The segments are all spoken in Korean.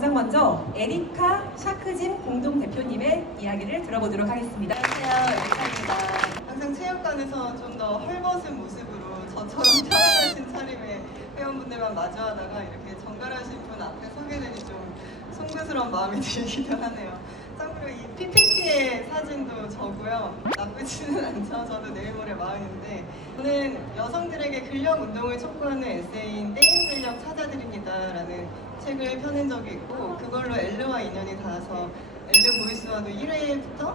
가장 먼저 에리카 샤크짐 공동대표님의 이야기를 들어보도록 하겠습니다. 안녕하세요, 에리카입니다. 항상 체육관에서 좀 더 헐벗은 모습으로 저처럼 편안하신 차림의 회원분들만 마주하다가 이렇게 정갈하신 분 앞에 서게 되니 좀 송구스러운 마음이 들기도 하네요. 참고로 이 PPT의 사진도 저고요. 나쁘지는 않죠. 저도 내일 모레 마흔인데 저는 여성들에게 근력 운동을 촉구하는 에세이인 땡 근력 찾아드립니다 라는 책을 펴낸 적이 있고 그걸로 엘르와 인연이 닿아서 엘르 보이스와도 1회부터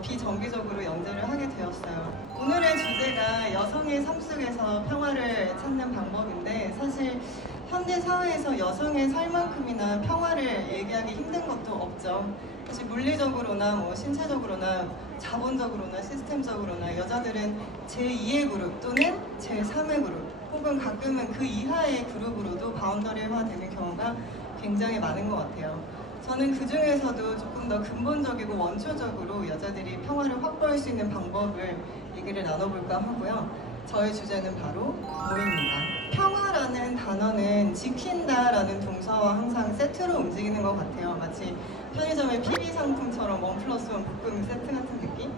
비정기적으로 연재를 하게 되었어요. 오늘의 주제가 여성의 삶 속에서 평화를 찾는 방법인데 사실 현대 사회에서 여성의 삶만큼이나 평화를 얘기하기 힘든 것도 없죠. 사실 물리적으로나 신체적으로나 자본적으로나 시스템적으로나 여자들은 제2의 그룹 또는 제3의 그룹 혹은 가끔은 그 이하의 그룹으로도 바운더리화 되는 경우가 굉장히 많은 것 같아요. 저는 그 중에서도 조금 더 근본적이고 원초적으로 여자들이 평화를 확보할 수 있는 방법을 얘기를 나눠볼까 하고요. 저의 주제는 바로 뭐입니다. 평화라는 단어는 지킨다라는 동사와 항상 세트로 움직이는 것 같아요. 마치 편의점의 PB 상품처럼 1+1 볶음 세트 같은 느낌?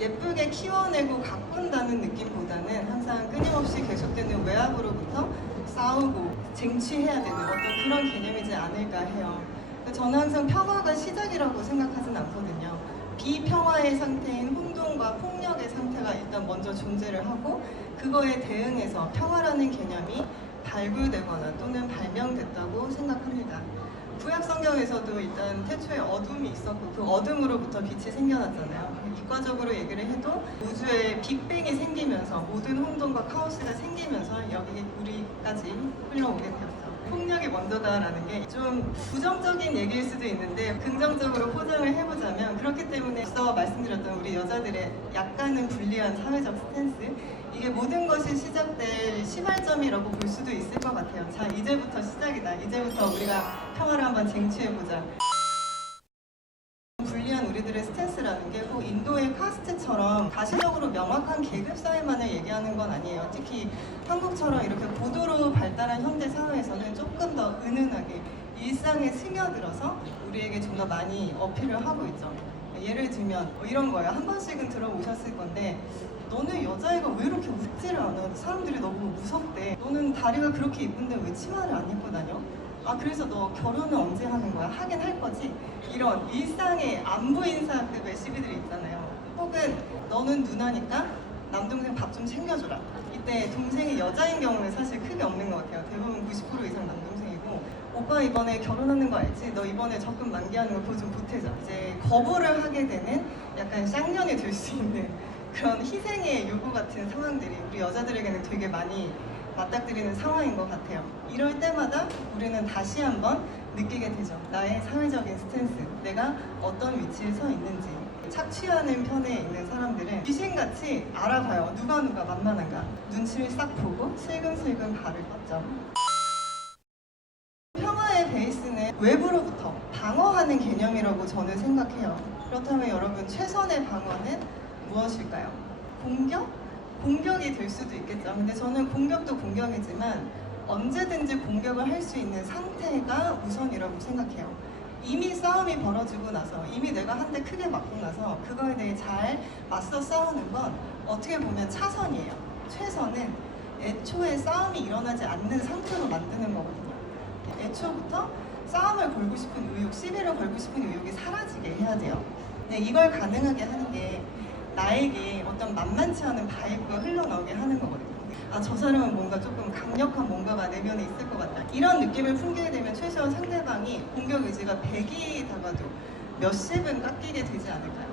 예쁘게 키워내고 가꾼다는 느낌보다는 항상 끊임없이 계속되는 외압으로부터 싸우고 쟁취해야 되는 어떤 그런 개념이지 않을까 해요. 저는 항상 평화가 시작이라고 생각하진 않거든요. 비평화의 상태인 혼돈과 폭력의 상태가 일단 먼저 존재를 하고 그거에 대응해서 평화라는 개념이 발굴되거나 또는 발명됐다고 생각합니다. 구약 성경에서도 일단 태초에 어둠이 있었고 그 어둠으로부터 빛이 생겨났잖아요. 이과적으로 얘기를 해도 우주에 빅뱅이 생기면서 모든 혼돈과 카오스가 생기면서 여기 우리까지 흘러오게 되었죠. 폭력이 먼저다라는 게 좀 부정적인 얘기일 수도 있는데 긍정적으로 포장을 해보자면 그렇기 때문에 앞서 말씀드렸던 우리 여자들의 약간은 불리한 사회적 스탠스 이게 모든 것이 시작될 시발점이라고 볼 수도 있을 것 같아요. 자, 이제부터 시작이다. 이제부터 우리가 평화를 한번 쟁취해보자. 불리한 우리들의 스탠스라는 게 꼭 인도의 카스트처럼 가시적으로 명확한 계급 사회만을 얘기하는 건 아니에요. 특히 한국처럼 이렇게 고도로 발달한 현대 사회에서는 조금 더 은은하게 일상에 스며들어서 우리에게 좀 더 많이 어필을 하고 있죠. 예를 들면 이런 거예요. 한 번씩은 들어보셨을 건데 너는 여자애가 왜 이렇게 웃지를 않아? 사람들이 너무 무섭대. 너는 다리가 그렇게 이쁜데 왜 치마를 안 입고 다녀? 아 그래서 너 결혼은 언제 하는 거야? 하긴 할 거지? 이런 일상의 안부 인사급의 시비들이 있잖아요. 혹은 너는 누나니까 남동생 밥 좀 챙겨줘라. 이때 동생이 여자인 경우는 사실 크게 없는 것 같아요. 대부분 90% 이상 남동생이고 오빠 이번에 결혼하는 거 알지? 너 이번에 적금 만기하는 거 그거 좀 보태자. 이제 거부를 하게 되는 약간 쌍년이 될 수 있는 그런 희생의 요구 같은 상황들이 우리 여자들에게는 되게 많이 맞닥뜨리는 상황인 것 같아요. 이럴 때마다 우리는 다시 한번 느끼게 되죠. 나의 사회적인 스탠스, 내가 어떤 위치에 서 있는지. 착취하는 편에 있는 사람들은 귀신같이 알아봐요. 누가 만만한가. 눈치를 싹 보고 슬금슬금 발을 뻗죠. 평화의 베이스는 외부로부터 방어하는 개념이라고 저는 생각해요. 그렇다면 여러분 최선의 방어는 무엇일까요? 공격? 공격이 될 수도 있겠죠. 근데 저는 공격도 공격이지만 언제든지 공격을 할 수 있는 상태가 우선이라고 생각해요. 이미 싸움이 벌어지고 나서 이미 내가 한 대 크게 맞고 나서 그거에 대해 잘 맞서 싸우는 건 어떻게 보면 차선이에요. 최선은 애초에 싸움이 일어나지 않는 상태로 만드는 거거든요. 애초부터 싸움을 걸고 싶은 의욕, 시비를 걸고 싶은 의욕이 사라지게 해야 돼요. 근데 이걸 가능하게 하는 게 나에게 어떤 만만치 않은 바이브가 흘러나오게 하는 거거든요. 아, 저 사람은 뭔가 조금 강력한 뭔가가 내면에 있을 것 같다. 이런 느낌을 풍기게 되면 최소한 상대방이 공격 의지가 100이다가도 몇십은 깎이게 되지 않을까요?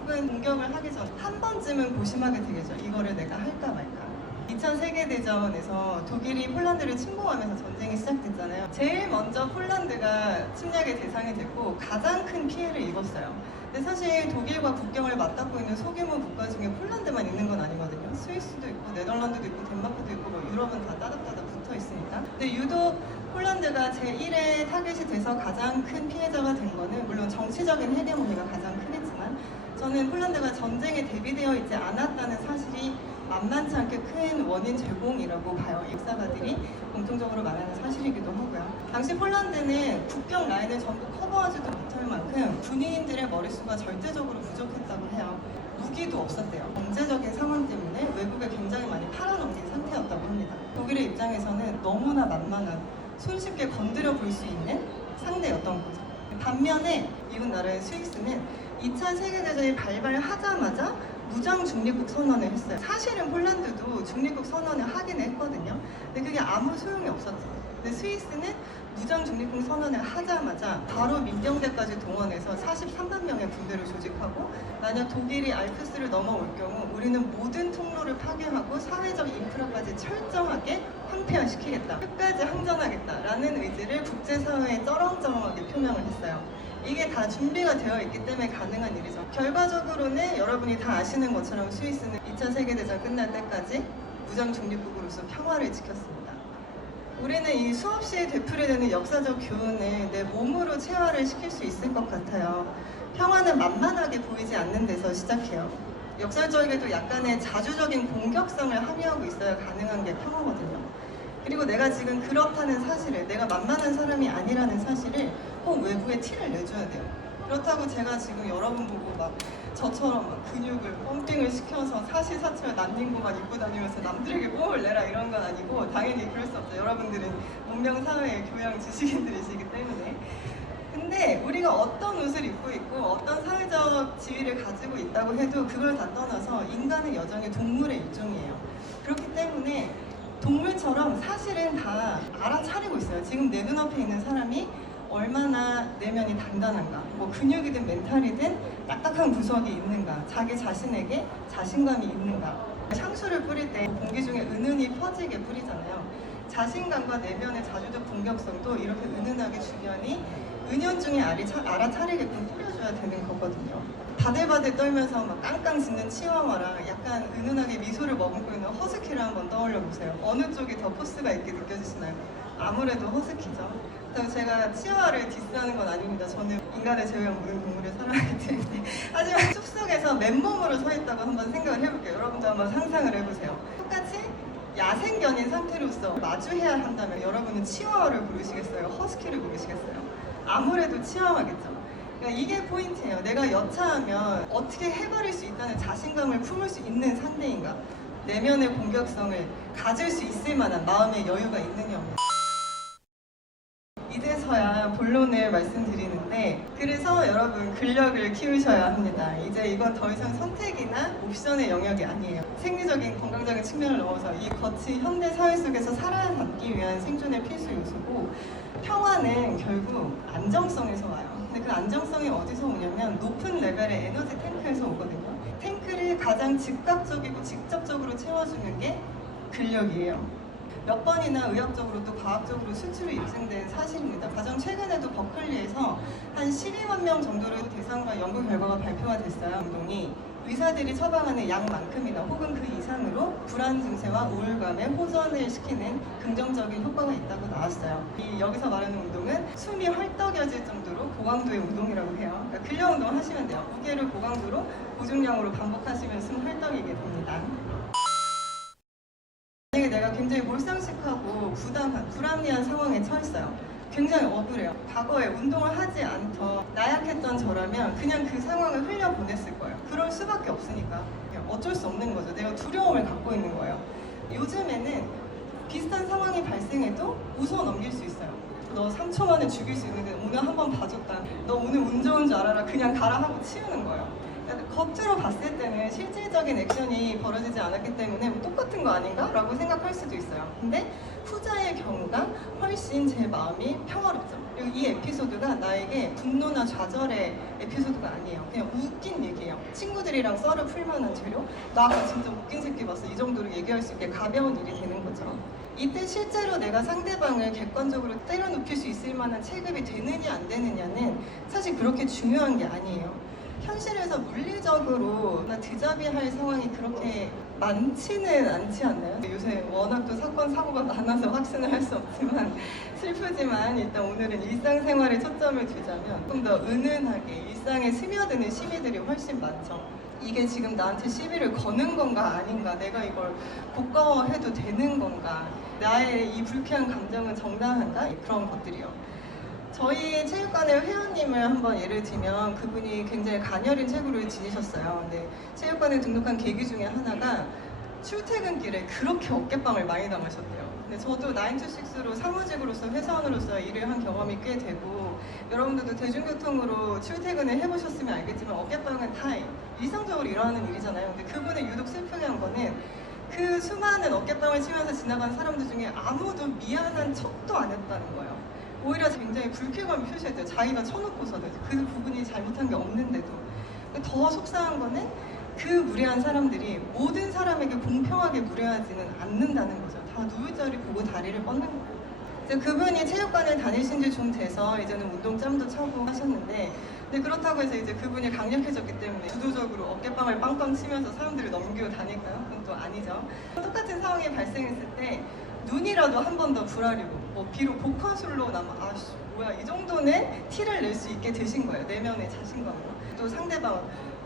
혹은 공격을 하기 전 한 번쯤은 고심하게 되겠죠. 이거를 내가 할까 말까. 2차 세계대전에서 독일이 폴란드를 침공하면서 전쟁이 시작됐잖아요. 제일 먼저 폴란드가 침략의 대상이 됐고 가장 큰 피해를 입었어요. 근데 사실 독일과 국경을 맞닿고 있는 소규모 국가 중에 폴란드만 있는 건 아니거든요. 스위스도 있고 네덜란드도 있고 덴마크도 있고 유럽은 다 따닥따닥 붙어 있으니까. 근데 유독 폴란드가 제1의 타겟이 돼서 가장 큰 피해자가 된 거는 물론 정치적인 헤게모니가 가장 크겠지만 저는 폴란드가 전쟁에 대비되어 있지 않았다는 사실이 만만치 않게 큰 원인 제공이라고 봐요. 역사가들이 공통적으로 말하는 사실이기도 하고요. 당시 폴란드는 국경 라인을 전부 커버하지도 못할 만큼 군인들의 머릿수가 절대적으로 부족했다고 해요. 무기도 없었대요. 경제적인 상황 때문에 외국에 굉장히 많이 팔아넘긴 상태였다고 합니다. 독일의 입장에서는 너무나 만만한, 손쉽게 건드려 볼 수 있는 상대였던 거죠. 반면에 이웃 나라의 스위스는 2차 세계대전이 발발하자마자 무장 중립국 선언을 했어요. 사실은 폴란드도 중립국 선언을 하긴 했거든요. 근데 그게 아무 소용이 없었죠. 근데 스위스는 무장 중립국 선언을 하자마자 바로 민병대까지 동원해서 43만 명의 군대를 조직하고, 만약 독일이 알프스를 넘어올 경우 우리는 모든 통로를 파괴하고 사회적 인프라까지 철저하게 황폐화시키겠다, 끝까지 항전하겠다라는 의지를 국제사회에 쩌렁쩌렁하게 표명을 했어요. 이게 다 준비가 되어 있기 때문에 가능한 일이죠. 결과적으로는 여러분이 다 아시는 것처럼 스위스는 2차 세계대전 끝날 때까지 무장 중립국으로서 평화를 지켰습니다. 우리는 이 수없이 되풀이되는 역사적 교훈을 내 몸으로 체화를 시킬 수 있을 것 같아요. 평화는 만만하게 보이지 않는 데서 시작해요. 역설적에도 약간의 자주적인 공격성을 함유하고 있어야 가능한 게 평화거든요. 그리고 내가 지금 그렇다는 사실을, 내가 만만한 사람이 아니라는 사실을 꼭 외부에 티를 내줘야 돼요. 그렇다고 제가 지금 여러분 보고 막 저처럼 막 근육을 펌핑을 시켜서 사시사철 난닝구만 입고 다니면서 남들에게 뽐을 내라 이런 건 아니고, 당연히 그럴 수 없죠. 여러분들은 문명사회의 교양 지식인들이시기 때문에. 근데 우리가 어떤 옷을 입고 있고 어떤 사회적 지위를 가지고 있다고 해도 그걸 다 떠나서 인간은 여전히 동물의 일종이에요. 그렇기 때문에 동물처럼 사실은 다 알아차리고 있어요. 지금 내 눈앞에 있는 사람이 얼마나 내면이 단단한가, 뭐 근육이든 멘탈이든 딱딱한 구석이 있는가, 자기 자신에게 자신감이 있는가. 향수를 뿌릴 때 공기 중에 은은히 퍼지게 뿌리잖아요. 자신감과 내면의 자주적 공격성도 이렇게 은은하게 주변이 은연중에 알아차리게끔 뿌려줘야 되는 거거든요. 바들바들 떨면서 막 깡깡 짖는 치와와랑 약간 은은하게 미소를 머금고 있는 허스키를 한번 떠올려 보세요. 어느 쪽이 더 포스가 있게 느껴지시나요? 아무래도 허스키죠. 그래서 제가 치와와를 디스하는 건 아닙니다. 저는 인간을 제외한 모든 동물을 사랑하기 때문에. 하지만 숲속에서 맨몸으로 서 있다고 한번 생각을 해볼게요. 여러분도 한번 상상을 해보세요. 똑같이 야생견인 상태로서 마주해야 한다면 여러분은 치와와를 부르시겠어요? 허스키를 부르시겠어요? 아무래도 치와와겠죠. 그러니까 이게 포인트예요. 내가 여차하면 어떻게 해버릴 수 있다는 자신감을 품을 수 있는 상대인가, 내면의 공격성을 가질 수 있을 만한 마음의 여유가 있느냐 없느냐. 이제서야 본론을 말씀드리는데, 그래서 여러분 근력을 키우셔야 합니다. 이제 이건 더 이상 선택이나 옵션의 영역이 아니에요. 생리적인 건강적인 측면을 넘어서 이 거친 현대 사회 속에서 살아남기 위한 생존의 필수 요소고, 평화는 결국 안정성에서 와요. 근데 그 안정성이 어디서 오냐면 높은 레벨의 에너지 탱크에서 오거든요. 탱크를 가장 즉각적이고 직접적으로 채워주는 게 근력이에요. 몇 번이나 의학적으로 또 과학적으로 수치로 입증된 사실입니다. 가장 최근에도 버클리에서 한 12만 명 정도를 대상으로 연구 결과가 발표가 됐어요. 운동이 의사들이 처방하는 약만큼이나 혹은 그 이상으로 불안 증세와 우울감에 호전을 시키는 긍정적인 효과가 있다고 나왔어요. 여기서 말하는 운동은 숨이 헐떡여질 정도로 고강도의 운동이라고 해요. 그러니까 근력 운동 하시면 돼요. 무게를 고강도로 고중량으로 반복하시면 숨 헐떡이게 됩니다. 만약에 내가 굉장히 몰상식하고 불합리한 상황에 처했어요. 굉장히 억울해요. 과거에 운동을 하지 않던 나약했던 저라면 그냥 그 상황을 흘려보냈을 거예요. 그럴 수밖에 없으니까 어쩔 수 없는 거죠. 내가 두려움을 갖고 있는 거예요. 요즘에는 비슷한 상황이 발생해도 웃어 넘길 수 있어요. 너 3초 만에 죽일 수 있는데 오늘 한번 봐줬다. 너 오늘 운 좋은 줄 알아라. 그냥 가라 하고 치우는 거예요. 겉으로 봤을 때는 실질적인 액션이 벌어지지 않았기 때문에 뭐 똑같은 거 아닌가? 라고 생각할 수도 있어요. 근데 후자의 경우가 훨씬 제 마음이 평화롭죠. 그리고 이 에피소드가 나에게 분노나 좌절의 에피소드가 아니에요. 그냥 웃긴 얘기예요. 친구들이랑 썰을 풀만한 재료? 나 진짜 웃긴 새끼 봤어. 이 정도로 얘기할 수 있게 가벼운 일이 되는 거죠. 이때 실제로 내가 상대방을 객관적으로 때려눕힐 수 있을 만한 체급이 되느냐 안 되느냐는 사실 그렇게 중요한 게 아니에요. 현실에서 물리적으로 드자비할 상황이 그렇게 많지는 않지 않나요? 요새 워낙 또 사건 사고가 많아서 확신을 할 수 없지만 슬프지만 일단 오늘은 일상생활에 초점을 두자면 좀 더 은은하게 일상에 스며드는 시민들이 훨씬 많죠. 이게 지금 나한테 시비를 거는 건가 아닌가, 내가 이걸 고가워해도 되는 건가, 나의 이 불쾌한 감정은 정당한가, 그런 것들이요. 저희 체육관의 회원님을 한번 예를 들면 그분이 굉장히 가녀린 체구를 지니셨어요. 근데 체육관에 등록한 계기 중에 하나가 출퇴근길에 그렇게 어깨빵을 많이 당하셨대요. 근데 저도 9to6로 사무직으로서 회사원으로서 일을 한 경험이 꽤 되고, 여러분들도 대중교통으로 출퇴근을 해보셨으면 알겠지만 어깨빵은 다 일상적으로 일어나는 일이잖아요. 근데 그분이 유독 슬프게 한 거는 그 수많은 어깨빵을 치면서 지나간 사람들 중에 아무도 미안한 척도 안 했다는 거예요. 오히려 굉장히 불쾌감을 표시했대요. 자기가 쳐놓고서도 그 부분이 잘못한 게 없는데도. 더 속상한 거는 그 무례한 사람들이 모든 사람에게 공평하게 무례하지는 않는다는 거죠. 다 누울 자리 보고 다리를 뻗는 거예요. 이제 그분이 체육관을 다니신 지 좀 돼서 이제는 운동짬도 차고 하셨는데, 근데 그렇다고 해서 이제 그분이 강력해졌기 때문에 주도적으로 어깨빵을 빵빵 치면서 사람들을 넘기고 다닐까요? 그건 또 아니죠. 똑같은 상황이 발생했을 때 눈이라도 한 번 더 불하려고, 뭐 비록 복화술로 나면 아씨 뭐야 이 정도는 티를 낼 수 있게 되신 거예요. 내면의 자신감으로. 또 상대방은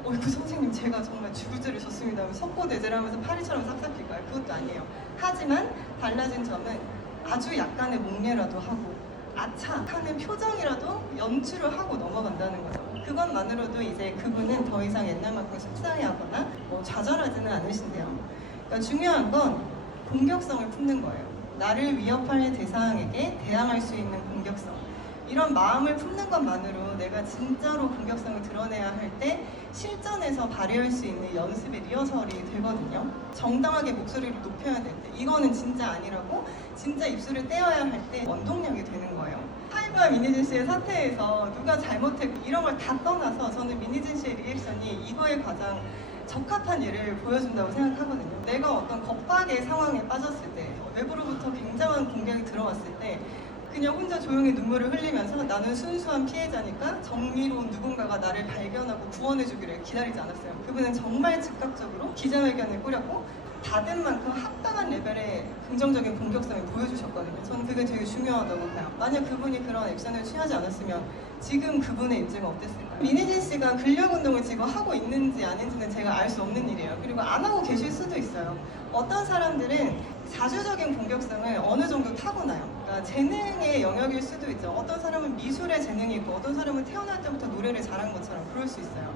어이구 선생님 제가 정말 죽을 졌습니다 하면서 석고대죄를 하면서 파리처럼 싹싹 빌까요? 그것도 아니에요. 하지만 달라진 점은 아주 약간의 목례라도 하고 아차 하는 표정이라도 연출을 하고 넘어간다는 거죠. 그것만으로도 이제 그분은 더 이상 옛날만큼 속상해하거나 뭐 좌절하지는 않으신대요. 그러니까 중요한 건 공격성을 품는 거예요. 나를 위협할 대상에게 대항할 수 있는 공격성. 이런 마음을 품는 것만으로 내가 진짜로 공격성을 드러내야 할 때 실전에서 발휘할 수 있는 연습의 리허설이 되거든요. 정당하게 목소리를 높여야 될 때, 이거는 진짜 아니라고 진짜 입술을 떼어야 할 때 원동력이 되는 거예요. 하이브와 미니진 씨의 사태에서 누가 잘못했고 이런 걸 다 떠나서 저는 미니진 씨의 리액션이 이거에 가장 적합한 예를 보여준다고 생각하거든요. 내가 어떤 겁박의 상황에 빠졌을 때, 외부로부터 굉장한 공격이 들어왔을 때 그냥 혼자 조용히 눈물을 흘리면서 나는 순수한 피해자니까 정의로운 누군가가 나를 발견하고 구원해주기를 기다리지 않았어요. 그분은 정말 즉각적으로 기자회견을 꾸렸고 받은 만큼 합당한 레벨의 긍정적인 공격성을 보여주셨거든요. 저는 그게 되게 중요하다고 봐요. 만약 그분이 그런 액션을 취하지 않았으면 지금 그분의 입지가 어땠을까요? 미니진 씨가 근력 운동을 지금 하고 있는지 아닌지는 제가 알 수 없는 일이에요. 그리고 안 하고 계실 수도 있어요. 어떤 사람들은 자주적인 공격성을 어느 정도 타고나요. 그러니까 재능의 영역일 수도 있죠. 어떤 사람은 미술의 재능이 있고 어떤 사람은 태어날 때부터 노래를 잘한 것처럼 그럴 수 있어요.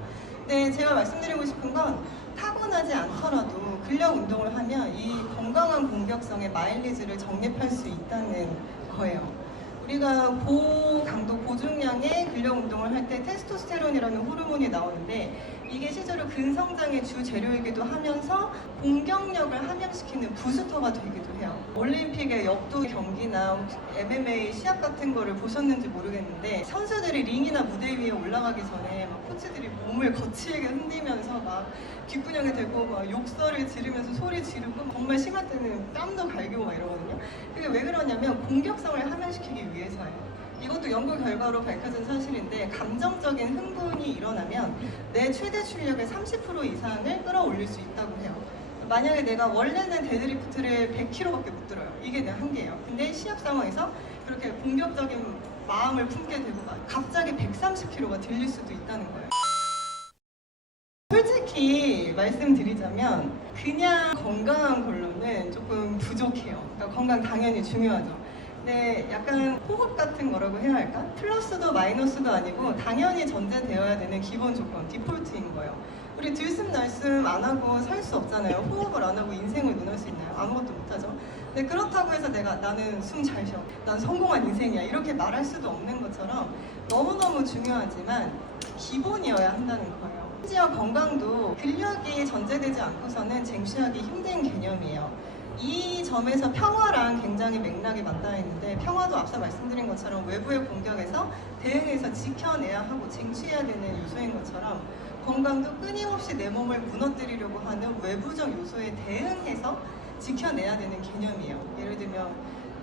근데 제가 말씀드리고 싶은 건 타고나지 않더라도 근력 운동을 하면 이 건강한 공격성의 마일리지를 적립할 수 있다는 거예요. 우리가 고강도 고중량의 근력 운동을 할 때 테스토스테론이라는 호르몬이 나오는데 이게 실제로 근성장의 주 재료이기도 하면서 공격력을 함양시키는 부스터가 되기도 해요. 올림픽의 역도 경기나 MMA 시합 같은 거를 보셨는지 모르겠는데 선수들이 링이나 무대 위에 올라가기 전에 막 코치들이 몸을 거칠게 흔들면서 막 귓구녕에 대고 막 욕설을 지르면서 소리 지르고 정말 심할 때는 땀도 갈기고 막 이러거든요. 그게 왜 그러냐면 공격성을 함양시키기 위해서예요. 이것도 연구 결과로 밝혀진 사실인데 감정적인 흥분이 일어나면 내 최대 출력의 30% 이상을 끌어올릴 수 있다고 해요. 만약에 내가 원래는 데드리프트를 100kg밖에 못 들어요. 이게 내 한계예요. 근데 시합 상황에서 그렇게 공격적인 마음을 품게 되고 갑자기 130kg가 들릴 수도 있다는 거예요. 솔직히 말씀드리자면 그냥 건강한 걸로는 조금 부족해요. 그러니까 건강 당연히 중요하죠. 네, 약간 호흡 같은 거라고 해야 할까? 플러스도 마이너스도 아니고 당연히 전제되어야 되는 기본 조건, 디폴트인 거예요. 우리 들숨 날숨 안 하고 살 수 없잖아요. 호흡을 안 하고 인생을 누릴 수 있나요? 아무것도 못하죠. 근데 그렇다고 해서 나는 숨 잘 쉬어, 난 성공한 인생이야 이렇게 말할 수도 없는 것처럼 너무너무 중요하지만 기본이어야 한다는 거예요. 심지어 건강도 근력이 전제되지 않고서는 쟁취하기 힘든 개념이에요. 이 점에서 평화랑 굉장히 맥락이 맞닿아 있는데 평화도 앞서 말씀드린 것처럼 외부의 공격에서 대응해서 지켜내야 하고 쟁취해야 되는 요소인 것처럼 건강도 끊임없이 내 몸을 무너뜨리려고 하는 외부적 요소에 대응해서 지켜내야 되는 개념이에요. 예를 들면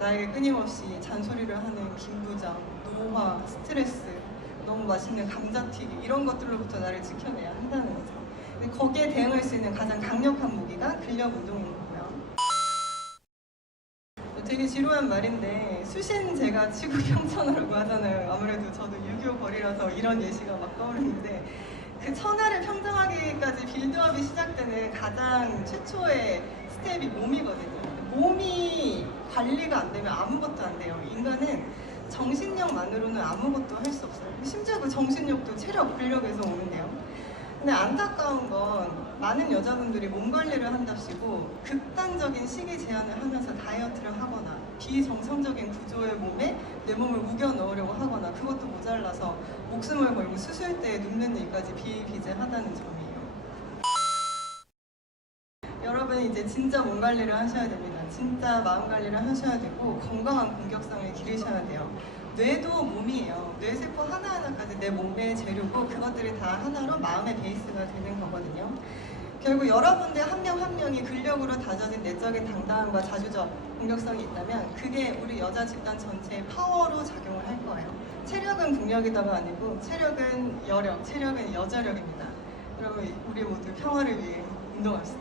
나에게 끊임없이 잔소리를 하는 김부장, 노화, 스트레스, 너무 맛있는 감자튀김 이런 것들로부터 나를 지켜내야 한다는 거죠. 근데 거기에 대응할 수 있는 가장 강력한 무기가 근력 운동인 거고요. 되게 지루한 말인데 수신 제가 치구 평천하라고 하잖아요. 아무래도 저도 6.25 거리라서 이런 예시가 막 떠오르는데 그 천하를 평정하기까지 빌드업이 시작되는 가장 최초의 스텝이 몸이거든요. 몸이 관리가 안 되면 아무것도 안 돼요. 인간은 정신력만으로는 아무것도 할 수 없어요. 심지어 그 정신력도 체력, 근력에서 오는데요. 근데 안타까운 건 많은 여자분들이 몸 관리를 한답시고 극단적인 식이 제한을 하면서 다이어트를 하거나 비정상적인 구조의 몸에 내 몸을 우겨 넣으려고 하거나 그것도 모자라서 목숨을 걸고 수술대에 눕는 일까지 비일비재하다는 점이에요. 여러분 이제 진짜 몸 관리를 하셔야 됩니다. 진짜 마음 관리를 하셔야 되고 건강한 공격성을 기르셔야 돼요. 뇌도 몸이에요. 뇌세포 하나하나까지 내 몸의 재료고 그것들이 다 하나로 마음의 베이스가 되는 거거든요. 결국 여러분들 한 명 한 명이 근력으로 다져진 내적인 당당함과 자주적 공격성이 있다면 그게 우리 여자 집단 전체의 파워로 작용을 할 거예요. 체력은 국력이다가 아니고 체력은 여력, 체력은 여자력입니다. 여러분 우리 모두 평화를 위해 운동합시다.